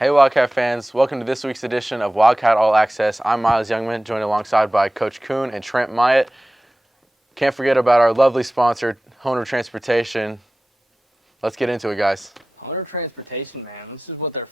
Hey Wildcat fans, welcome to this week's edition of Wildcat All Access. I'm Miles Youngman, joined alongside by Coach Kuhn and Trent Myatt. Can't forget about our lovely sponsor, Honer Transportation. Let's get into it, guys. Honer Transportation, man, this is what their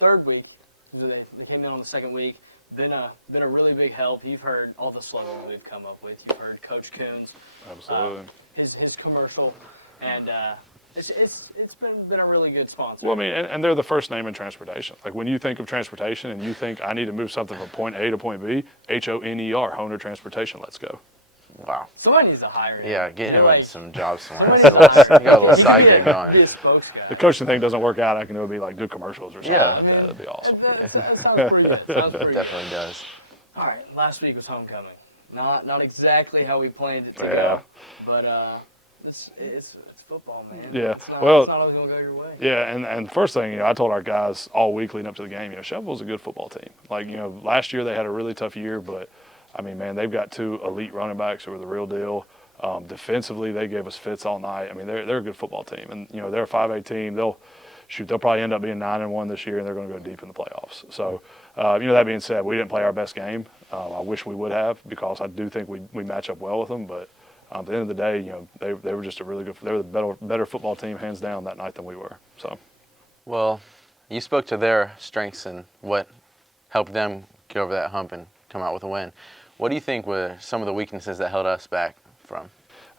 third week. They came in on the second week. Been a really big help. You've heard all the slogans we've come up with. You've heard Coach Kuhn's, absolutely, his commercial, and it's been a really good sponsor. Well, I mean, and they're the first name in transportation. Like when you think of transportation and you think I need to move something from point A to point B, Honer, Honer Transportation. Let's go. Wow. Somebody needs to hire him. Yeah, get him in some jobs somewhere. You got a little side gig going. Be a spokesguy. The coaching thing doesn't work out, I can do like do commercials or something like that. That'd be awesome. That sounds pretty good. It definitely does. All right, last week was homecoming. Not exactly how we planned it to Yeah. go, but it's football, man. Yeah. It's not Well, always gonna go your way. Yeah, and first thing, I told our guys all week leading up to the game, Shelbyville's a good football team. Like, last year they had a really tough year, but I mean, man, they've got two elite running backs who are the real deal. Defensively, they gave us fits all night. I mean, they're a good football team, and they're a 5A team. They'll probably end up being 9-1 this year, and they're going to go deep in the playoffs. So, that being said, we didn't play our best game. I wish we would have, because I do think we match up well with them. But at the end of the day, they were just a really good. They were the better football team hands down that night than we were. So, well, you spoke to their strengths and what helped them get over that hump and come out with a win. What do you think were some of the weaknesses that held us back from?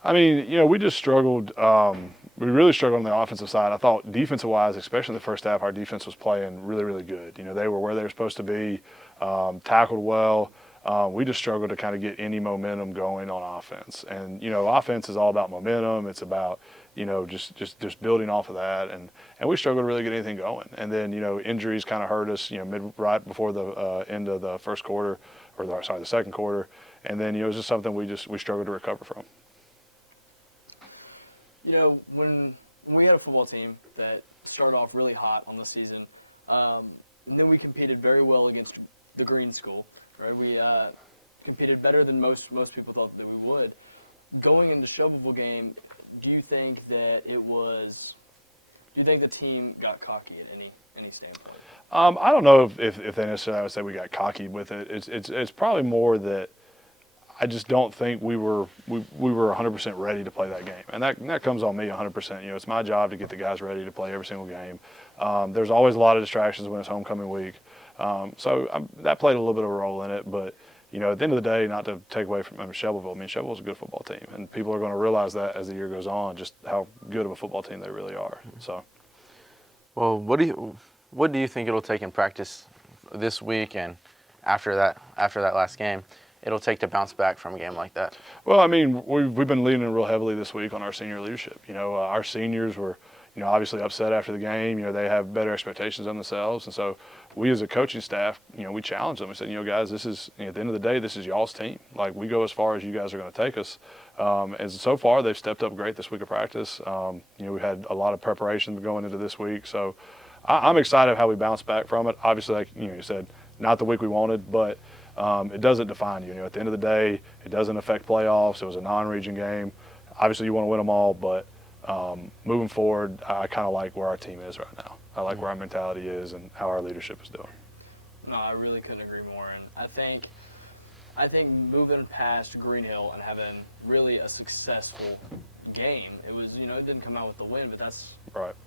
I mean, we just struggled. We really struggled on the offensive side. I thought defensive-wise, especially in the first half, our defense was playing really, really good. They were where they were supposed to be, tackled well. We just struggled to kind of get any momentum going on offense. And, offense is all about momentum. It's about, just building off of that. And we struggled to really get anything going. And then, injuries kind of hurt us, right before the end of the first quarter, the second quarter. And then, it was just something we struggled to recover from. When we had a football team that started off really hot on the season, and then we competed very well against the Green School, right? We competed better than most people thought that we would. Going into the Shelbyville game, do you think the team got cocky at any standpoint? I don't know if they necessarily would say we got cocky with it. It's probably more that I just don't think we were 100% ready to play that game, and that comes on me 100%. It's my job to get the guys ready to play every single game. There's always a lot of distractions when it's homecoming week, so that played a little bit of a role in it. But at the end of the day, not to take away from Shelbyville. I mean, Shelbyville's a good football team, and people are going to realize that as the year goes on, just how good of a football team they really are. So, well, what do you think it'll take in practice this week and after that last game? It'll take to bounce back from a game like that? Well, I mean, we've been leaning real heavily this week on our senior leadership. Our seniors were, obviously upset after the game. They have better expectations on themselves, and so we as a coaching staff, we challenged them. We said, guys, this is at the end of the day, this is y'all's team. Like, we go as far as you guys are going to take us. And so far, they've stepped up great this week of practice. We had a lot of preparation going into this week, so I'm excited how we bounce back from it. Obviously, like you said, not the week we wanted, but it doesn't define you. At the end of the day, it doesn't affect playoffs. It was a non-region game. Obviously, you want to win them all, but moving forward, I kind of like where our team is right now. I like where our mentality is and how our leadership is doing. No, I really couldn't agree more. And I think moving past Green Hill and having really a successful game, it was it didn't come out with the win, but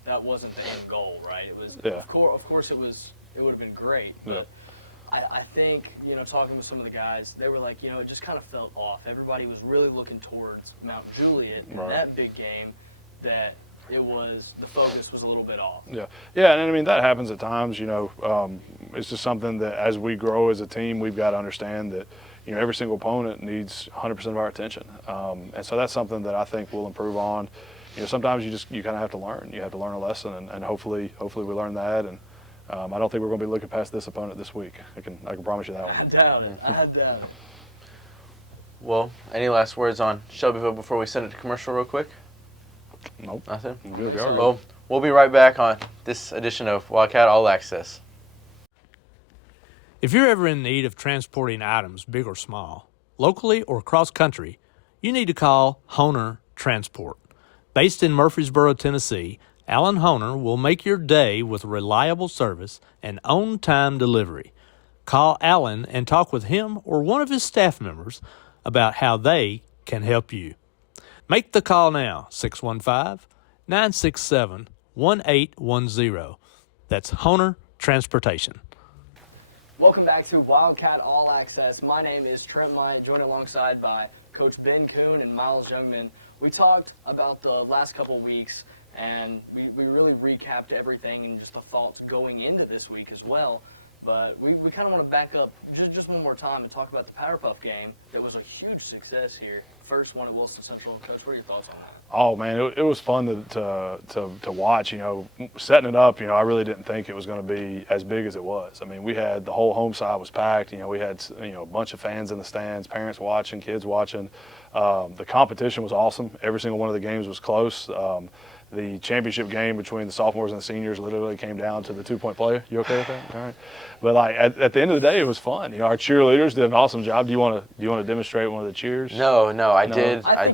that wasn't the end goal, right? It was of course it would have been great, but. Yeah. I think, talking with some of the guys, they were like, it just kind of felt off. Everybody was really looking towards Mount Juliet in that big game, that the focus was a little bit off. Yeah, and I mean, that happens at times, it's just something that as we grow as a team, we've got to understand that, every single opponent needs 100% of our attention. And so that's something that I think we'll improve on. Sometimes you kind of have to learn. You have to learn a lesson, and hopefully we learn that. And I don't think we're going to be looking past this opponent this week. I can promise you that one. I doubt it. Well, any last words on Shelbyville before we send it to commercial real quick? Nope. Nothing? I'm good. We are good. Well, we'll be right back on this edition of Wildcat All Access. If you're ever in need of transporting items, big or small, locally or cross-country, you need to call Honer Transport. Based in Murfreesboro, Tennessee, Alan Honer will make your day with reliable service and on-time delivery. Call Alan and talk with him or one of his staff members about how they can help you. Make the call now, 615-967-1810. That's Honer Transportation. Welcome back to Wildcat All Access. My name is Trent Myatt, joined alongside by Coach Ben Kuhn and Miles Youngman. We talked about the last couple of weeks, and we really recapped everything and just the thoughts going into this week as well. But we kind of want to back up just one more time and talk about the Power Pup game. That was a huge success here. First one at Wilson Central. Coach, what are your thoughts on that? Oh man, it was fun to watch. You know, setting it up. You know, I really didn't think it was going to be as big as it was. I mean, we had the whole home side was packed. You know, we had a bunch of fans in the stands, parents watching, kids watching. The competition was awesome. Every single one of the games was close. The championship game between the sophomores and the seniors literally came down to the 2-point play. You okay with that? All right. But like at the end of the day, it was fun. You know, our cheerleaders did an awesome job. Do you want to demonstrate one of the cheers? No, I did. I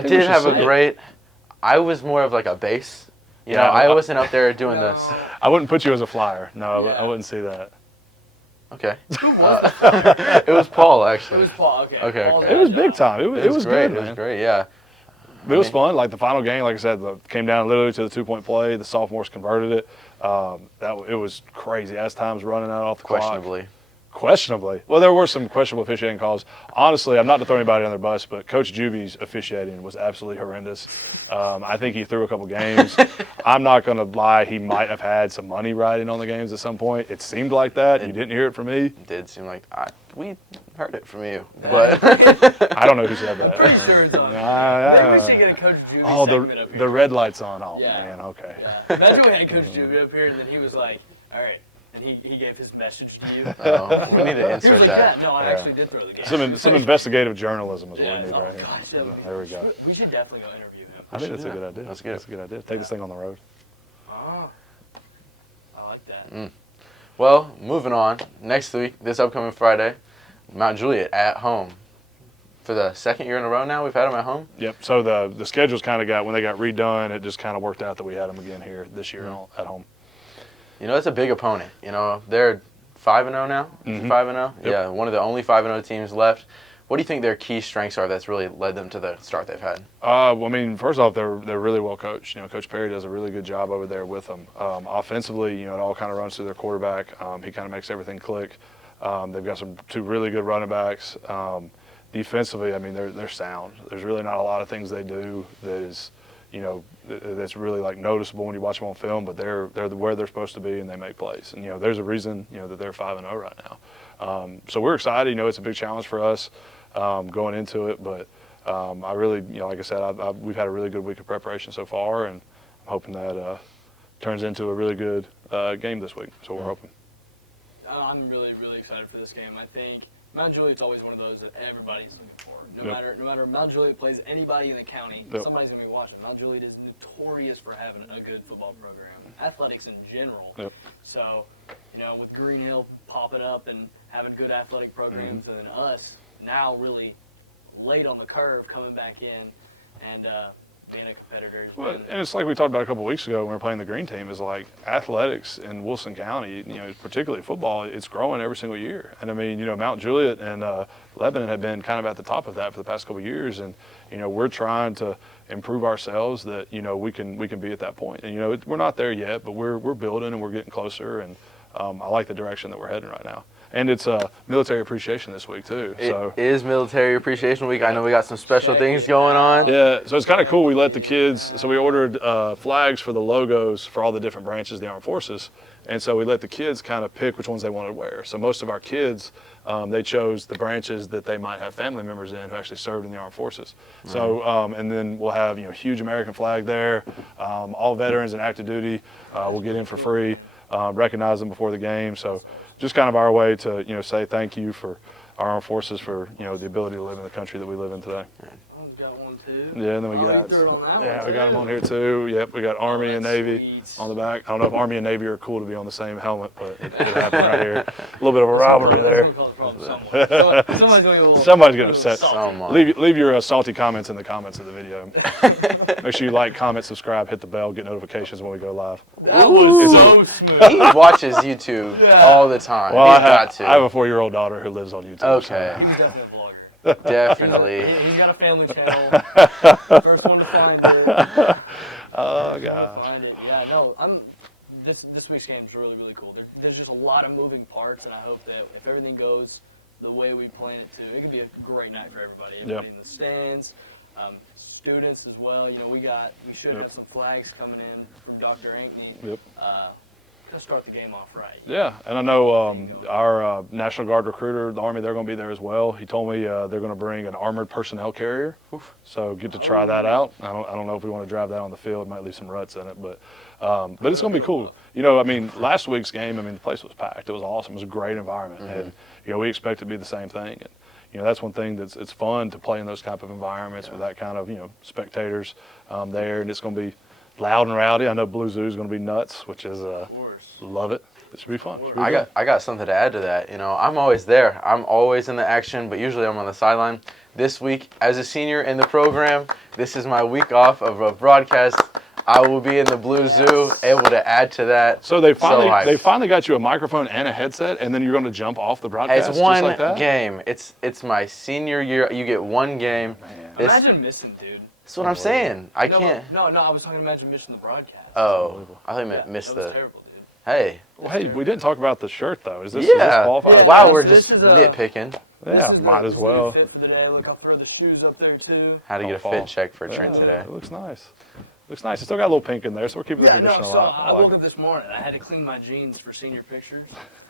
did have a great. I was more of like a bass. You know, I wasn't up there doing this. I wouldn't put you as a flyer. No, Yeah. I wouldn't see that. Okay. It was Paul, actually. It was Paul. Okay. Okay. It was big time. It was great. good, It was man. great. Yeah. It was fun. Like the final game, like I said, came down literally to the 2-point play. The sophomores converted it. It was crazy. As time's running out off the clock. Questionably. Well, there were some questionable officiating calls. Honestly, I'm not to throw anybody under the bus, but Coach Juby's officiating was absolutely horrendous. I think he threw a couple games. I'm not going to lie. He might have had some money riding on the games at some point. It seemed like that. You didn't hear it from me. It did seem like we heard it from you, but I don't know who said that. Pretty sure it's on. Maybe we should get a Coach Juby segment up here. the red light's on. Oh, Yeah. man, okay. Yeah. Imagine we had Coach Juby up here, and then he was like, all right. And he gave his message to you. Oh, we need to He was insert like, that. yeah, no, I actually did throw the game. Some investigative journalism is what Yeah, we need oh right here. gosh, that would be- There we go. We should definitely go interview him. I think that's a good idea. That's good. That's a good idea. Take this thing on the road. Oh, I like that. Well, moving on. Next week, this upcoming Friday, Mount Juliet at home. For the second year in a row now, we've had them at home. Yep. So the schedules kind of when they got redone, it just kind of worked out that we had them again here this year at home. You know, it's a big opponent. You know, they're 5-0 now. 5-0. Yep. Yeah, one of the only 5-0 teams left. What do you think their key strengths are that's really led them to the start they've had? Well, I mean, first off, they're really well coached. You know, Coach Perry does a really good job over there with them. Offensively, you know, it all kind of runs through their quarterback. He kind of makes everything click. They've got two really good running backs. Defensively, I mean, they're sound. There's really not a lot of things they do that is, you know, that's really like noticeable when you watch them on film. But they're where they're supposed to be, and they make plays. And you know, there's a reason, you know, that they're 5-0 right now. So we're excited. You know, it's a big challenge for us going into it. But I really, you know, like I said, we've had a really good week of preparation so far, and I'm hoping that turns into a really good game this week. So we're hoping. I'm really, really excited for this game. I think Mount Juliet's always one of those that everybody's looking for. No matter Mount Juliet plays anybody in the county, somebody's going to be watching. Mount Juliet is notorious for having a good football program, athletics in general. Yep. So, you know, with Green Hill popping up and having good athletic programs, and then us now really late on the curve coming back in and being a competitor. Well, and it's like we talked about a couple of weeks ago when we were playing the green team, is like athletics in Wilson County, you know, particularly football, it's growing every single year. And I mean, you know, Mount Juliet and Lebanon have been kind of at the top of that for the past couple of years. And, you know, we're trying to improve ourselves that, you know, we can be at that point. And, you know, we're not there yet, but we're building and we're getting closer. And I like the direction that we're heading right now. And it's military appreciation this week, too. It is Military Appreciation Week. I know we got some special things going on. Yeah, so it's kind of cool. We let the kids, so we ordered flags for the logos for all the different branches of the armed forces. And so we let the kids kind of pick which ones they wanted to wear. So most of our kids, they chose the branches that they might have family members in who actually served in the armed forces. So, and then we'll have, you know, huge American flag there. All veterans and active duty will get in for free, recognize them before the game. So just kind of our way to, you know, say thank you for our armed forces for, you know, the ability to live in the country that we live in today. I've got one too. Yeah, and then we Oh, got you threw it on that yeah, one, we got them too. on here too. Yep, we got Army and that's Navy sweet. on the back. I don't know if Army and Navy are cool to be on the same helmet, but it happened right here. A little bit of a rivalry there. Somebody's doing a little. Somebody's getting upset. Someone. Leave your salty comments in the comments of the video. Make sure you like, comment, subscribe, hit the bell, get notifications when we go live. That was so smooth. He watches YouTube all the time. Well, He's I got to. have a 4-year-old daughter who lives on YouTube. Okay. He's definitely a vlogger. Definitely. He's got a family channel. First one to find it. Oh First one to gosh. find it. Yeah, no, this week's game is really, really cool. There's just a lot of moving parts, and I hope that if everything goes the way we plan it to, it could be a great night for everybody. Everybody in the stands, students as well. You know, we should have some flags coming in from Dr. Ankney. Yep. Gonna start the game off right. Yeah, and I know our National Guard recruiter, the Army, they're going to be there as well. He told me they're going to bring an armored personnel carrier, so get to try that out. I don't know if we want to drive that on the field. It might leave some ruts in it, but it's going to be cool. You know, I mean, last week's game, I mean, the place was packed. It was awesome. It was a great environment, and you know, we expect it to be the same thing. And you know, that's one thing it's fun to play in those type of environments with that kind of spectators there, and it's going to be loud and rowdy. I know Blue Zoo is going to be nuts, which is love it. It should be fun. I got something to add to that. You know, I'm always there. I'm always in the action, but usually I'm on the sideline. This week, as a senior in the program, this is my week off of a broadcast. I will be in the Blue Zoo, able to add to that. So they hyped. finally got you a microphone and a headset, and then you're going to jump off the broadcast It's one just like that? game. It's my senior year. You get one game. Imagine missing, dude. That's what I'm saying. I can't. No, I was talking imagine missing the broadcast. Oh, I thought you meant miss that was the. terrible, dude. Hey. Well, hey, we didn't talk about the shirt though. Is this Yeah. qualified? Wow, we're This just is nitpicking. Yeah, This is might the- as well. Fit for the day. Look, I'll throw the shoes up there too. How to get a Fall. fit check for Trent Yeah, today. It looks nice. Looks nice. It's still got a little pink in there, so we're keeping the Yeah, no, tradition so alive. I woke up this morning. I had to clean my jeans for senior pictures,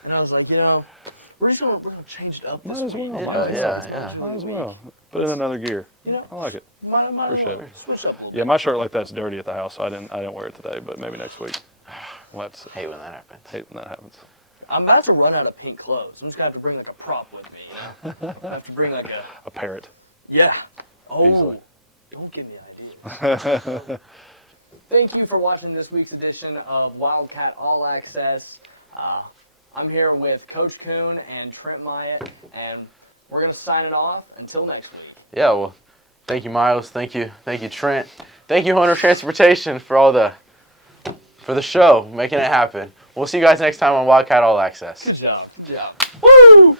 and I was like, we're gonna change it up. Might this as well. week. Might as well. Yeah. Might as well. Put it in another gear. You know, I like it. might Appreciate as well it. switch up a little Yeah, my shirt like that's dirty at the house, so I didn't wear it today, but maybe next week. We'll have to see. Hate when that happens. Hate when that happens. I'm about to run out of pink clothes. I'm just gonna have to bring like a prop with me. You know? I have to bring like A parrot. yeah. Oh, Easily. don't give me ideas. Thank you for watching this week's edition of Wildcat All Access. I'm here with Coach Kuhn and Trent Myatt, and we're gonna sign it off until next week. Yeah, well, thank you, Miles. Thank you, Trent. Thank you, Hunter Transportation, for the show, making it happen. We'll see you guys next time on Wildcat All Access. Good job. Good job. Woo!